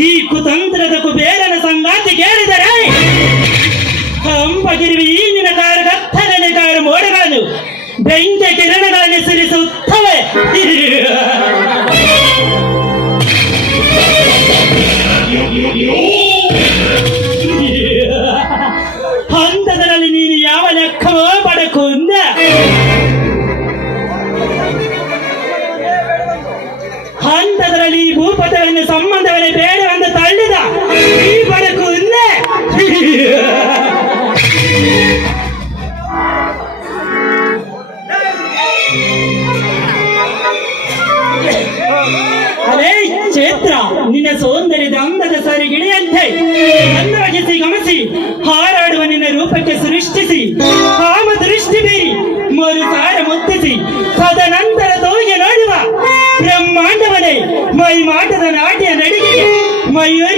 ಈ ಕುತಂತ್ರದ ಕುಬೇರನ ಸಂಗಾತಿ ಕೇಳಿದರೆ ಕಂಬಗಿರುವಿ ಈಗಿನ ಕಾರು ಕತ್ತಲನೆ ಕಾರು ಮೋಡಗಳನ್ನು ಬೆಂಕಿ ಹಂತದಲ್ಲಿ ಈ ಭೂಪಟವನ್ನು ಬೇಡ ಬೇಡವೆಂದು ತಳ್ಳಿದ. ಈ ಬಡಕು ಇಲ್ಲೇ ಅದೇ ಕ್ಷೇತ್ರ, ನಿನ್ನ ಸೌಂದರ್ಯದ ಅಂದದ ಸರಿಗಿಳಿಯಂತೆ Amanhã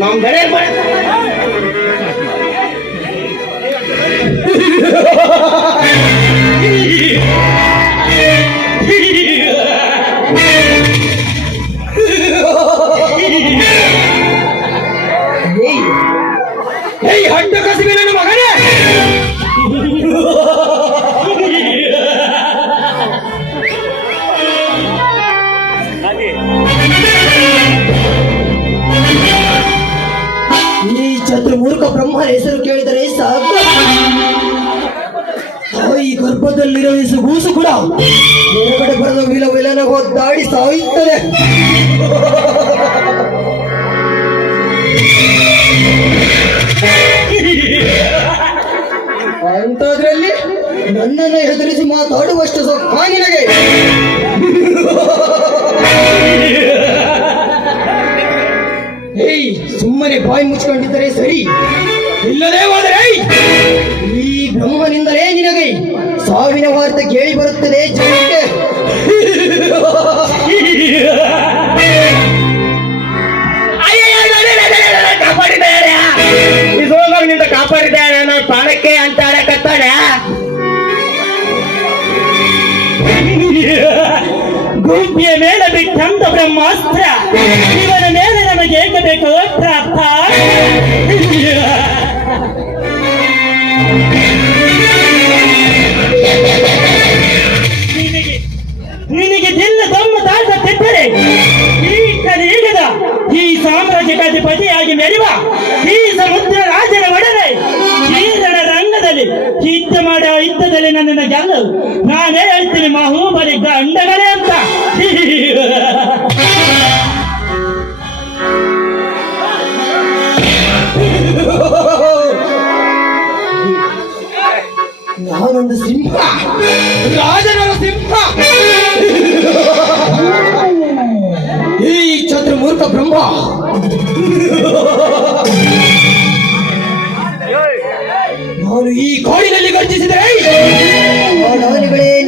ನಮ್ ದಣಿಯರ್ ಬರ ಹೆಸರು ಕೇಳಿದರೆ ಸಾಕು. ತಾಯಿ ಗರ್ಭದಲ್ಲಿರೋ ಈ ಗೂಸು ಕೂಡ ಹೊರಗಡೆ ಬರೆದ ವಿಲ ವಿಲನ ದಾಡಿ ಸಾಯುತ್ತದೆ. ಅಂತದ್ರಲ್ಲಿ ನನ್ನನ್ನು ಹೆದರಿಸಿ ಮಾತಾಡುವಷ್ಟು ಸೊಕ್ಕ ನಿನಗೆ. ಏಯ್, ಸುಮ್ಮನೆ ಬಾಯಿ ಮುಚ್ಕೊಂಡಿದ್ದರೆ ಸರಿ. ಇಲ್ಲದೆ ಹೋದರೆ? ಈ ಬ್ರಹ್ಮನಿಂದಲೇ ನಿನಗೆ ಸಾವಿನ ವಾರ್ತೆ ಕೇಳಿ ಬರುತ್ತದೆ ಜನಕ್ಕೆ ನಿಂದ ಕಾಪಾಡಿದ್ದಾನೆ? ನಾನು ಪ್ರಾಣಕ್ಕೆ ಅಂತ ಆಡಕತ್ತಾನೆ ಗುಂಪಿಯ ಮೇಲೆ ಬಿಟ್ಟಂತ ಬ್ರಹ್ಮಾಸ್ತ್ರ ಇವನ ಮೇಲೆ ನಮಗೆ ಏಕೆ ಬೇಕು ಪ್ರಾಪ್ತ ನಿನ್ನ ಗೆಲ್ಲವು ನಾನೇ ಹೇಳ್ತೀನಿ ಮಹೂಬಲಿದ್ದ ಅಂಡಗಳೇ ಅಂತ. ನಾನೊಂದು ಸಿಂಹ. ರಾಜನೊಂದು ಸಿಂಹ. ಈ ಚತುರ್ಮೂರ್ತ ಬ್ರಹ್ಮ. ನಾನು ಈ ಕೋಡಿನಲ್ಲಿ ಗರ್ಜಿಸಿದೆ.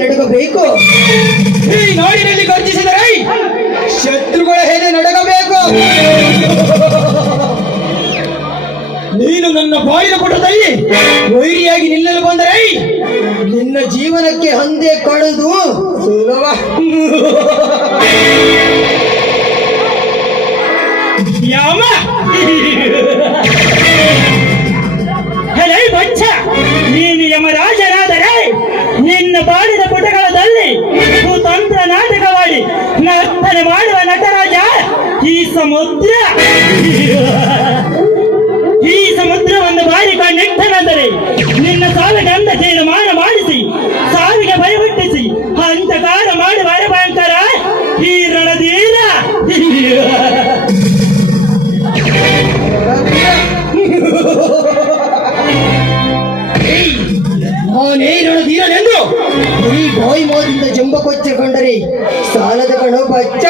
ನಡುಗಬೇಕು? ಈ ನಾಡಿನಲ್ಲಿ ಗರ್ಜಿಸಿದರೆ ಶತ್ರುಗಳ ಹೇಗೆ ನಡಗಬೇಕು? ನೀನು ನನ್ನ ಬಾಯಿನ ಪುಟದಲ್ಲಿ ವೈರಿಯಾಗಿ ನಿಲ್ಲಲು ಬಂದರೆ ನಿನ್ನ ಜೀವನಕ್ಕೆ ಹಂದೆ ಕಳೆದು ಸುಲಭ. ಸಮುದ್ರ. ಈ ಸಮುದ್ರ ಒಂದು ಬಾರಿ ಕಣ್ಣಿಟ್ಟನೆಂದರೆ ನಿನ್ನ ಸಾವಿಗೆ ಅಂದ ತೀರ್ಮಾನ ಮಾಡಿಸಿ, ಸಾವಿಗೆ ಭಯಹುಟ್ಟಿಸಿ ಅಂತಕಾರ ಮಾಡುವ ಭಯಂಕರ ಈ ರಣಧೀರ ನಾನೇನು ಧೀರನೆಂದು ಈ ಬಾಯಿ ಮೋದಿಂದ ಜಂಬ ಕೊಚ್ಚ ಕಂಡರೆ ಸಾಲದ ಕಣ ಬಚ್ಚ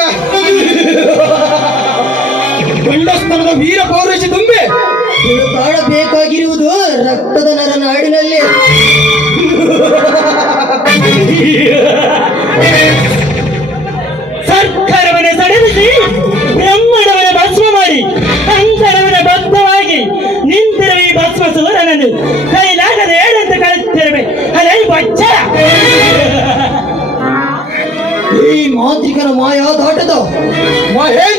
ಗಂಡಸ್ತನದ ವೀರ ಪೌರುಷ ತುಂಬೆ. ಕಾಡಬೇಕಾಗಿರುವುದು ರಕ್ತದ ನರನಾಡಿನಲ್ಲಿ ಸರ್ಕಾರವನ್ನ ಸಡಿಲಿಸಿ ಬ್ರಹ್ಮಣವನ್ನ ಭಸ್ಮ ಮಾಡಿ ಶಂಕರವನ್ನ ಬದ್ಧವಾಗಿ ನಿಂತಿರುವ ಈ ಭಸ್ಮ ಸೂರನನ್ನು ಕೈಲಾಗದ ಏಳಂತ ಕಳಿಸುತ್ತಿರುವೆ ಅದೇ ಬಚ್ಚ! ಈ ಮಾಂತ್ರಿಕನ ಮಾಯಾ ದಾಟದ. ಮಹೇಂದ್ರ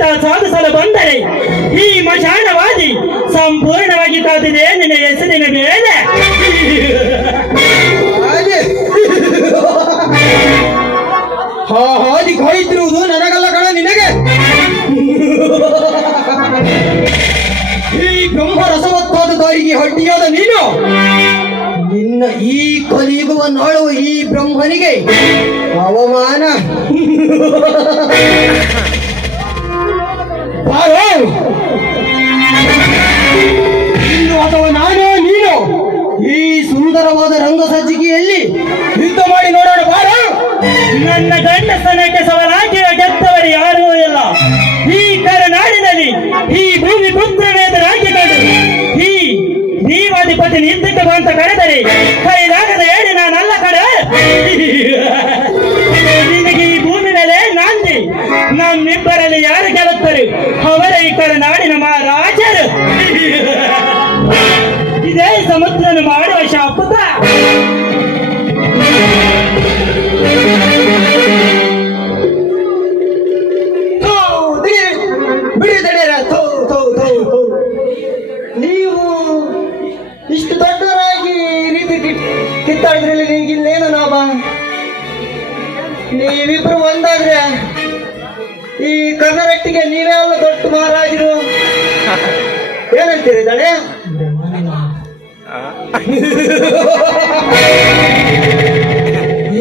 ಜೊತೆಲಾಟ ಸಾಧಿಸಲು ಬಂದರೆ ಈ ಮಶಾನವಾದಿ ಸಂಪೂರ್ಣವಾಗಿ ಕಾದಿದೆ ನಿನ್ನ ಹೆಸರಿನ ಮೇಲೆ. ಹಾದಿ ಕಾಯುತ್ತಿರುವುದು ನನಗಲ್ಲ ಕಣ, ನಿನಗೆ. ಈ ಬ್ರಹ್ಮ ರಸವತ್ತಾದ ದಾರಿಗೆ ಹಡ್ಡಿಯಾದ ನೀನು, ನಿನ್ನ ಈ ಕಲಿಯುಗವನ್ನಾಳುವ ಈ ಬ್ರಹ್ಮನಿಗೆ ಅವಮಾನ. ಬಾರೋ ನೀನು ಅಥವಾ ನಾನು, ನೀನು, ಈ ಸುಂದರವಾದ ರಂಗ ಸಜ್ಜಿಕೆಯಲ್ಲಿ ಯುದ್ಧ ಮಾಡಿ ನೋಡೋಣ ಬಾರೋ. ನನ್ನ ಗಂಡಸನಕ್ಕೆ ಸವಲಾಕಿಯ ಗೆದ್ದವರು ಯಾರೂ ಇಲ್ಲ. ಈ ಕರನಾಡಿನಲ್ಲಿ ಈ ಭೂಮಿ ಪುತ್ರವೇದರಾಗಿಗಳು ಈ ನೀವಾಧಿಪತಿ ನಿಂತಿದ್ದ ಅಂತ ಕರೆದರೆ ಕೈಲಾಗದ ಏನಂತೀರಿ ದಣೆ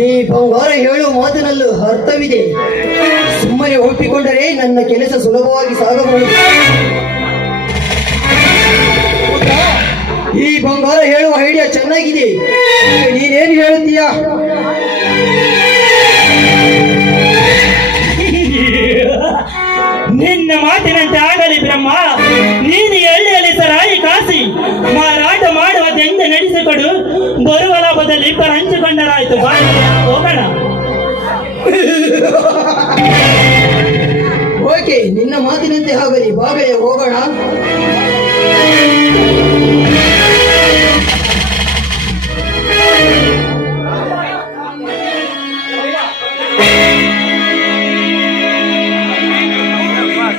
ಈ ಬಂಗಾರ ಹೇಳುವ ಮಾತಿನಲ್ಲೂ ಅರ್ಥವಿದೆ. ಸುಮ್ಮನೆ ಒಪ್ಪಿಕೊಂಡರೆ ನನ್ನ ಕೆಲಸ ಸುಲಭವಾಗಿ ಸಾಗಬಹುದು. ಈ ಬಂಗಾರ ಹೇಳುವ ಐಡಿಯಾ ಚೆನ್ನಾಗಿದೆ. ನೀನೇನು ಹೇಳುತ್ತೀಯಾ? ನಿನ್ನ ಮಾತಿನಂತೆ ಆಗಲಿ ಬ್ರಹ್ಮ. ಮನೆಯಲ್ಲಿ ಇಬ್ಬರು ಹಂಚಿಕೊಂಡರಾಯ್ತು. ಹೋಗೋಣ. ಓಕೆ ನಿನ್ನ ಮಾತಿನಂತೆ ಆಗಲಿ ಬಾಬೆ ಹೋಗೋಣ.